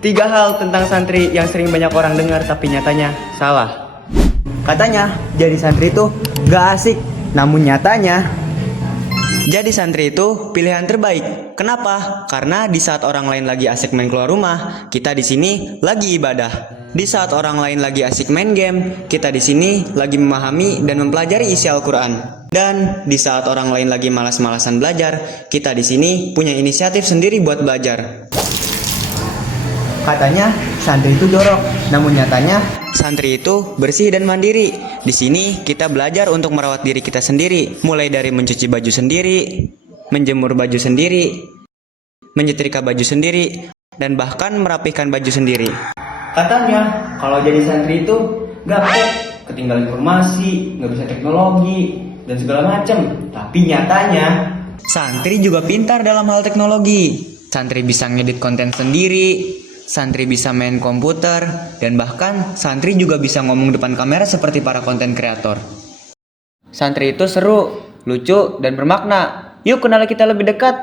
3 hal tentang santri yang sering banyak orang dengar tapi nyatanya salah. Katanya jadi santri itu gak asik, namun nyatanya jadi santri itu pilihan terbaik. Kenapa? Karena di saat orang lain lagi asik main keluar rumah, kita di sini lagi ibadah. Di saat orang lain lagi asik main game, kita di sini lagi memahami dan mempelajari isi Al-Quran. Dan di saat orang lain lagi malas-malasan belajar, kita di sini punya inisiatif sendiri buat belajar. Katanya santri itu jorok, namun nyatanya santri itu bersih dan mandiri. Di sini kita belajar untuk merawat diri kita sendiri, mulai dari mencuci baju sendiri, menjemur baju sendiri, menyetrika baju sendiri, dan bahkan merapihkan baju sendiri. Katanya kalau jadi santri itu gaptek, ketinggalan informasi, nggak bisa teknologi, dan segala macam. Tapi nyatanya santri juga pintar dalam hal teknologi. Santri bisa ngedit konten sendiri, santri bisa main komputer, dan bahkan santri juga bisa ngomong depan kamera seperti para konten kreator. Santri itu seru, lucu, dan bermakna. Yuk kenal kita lebih dekat.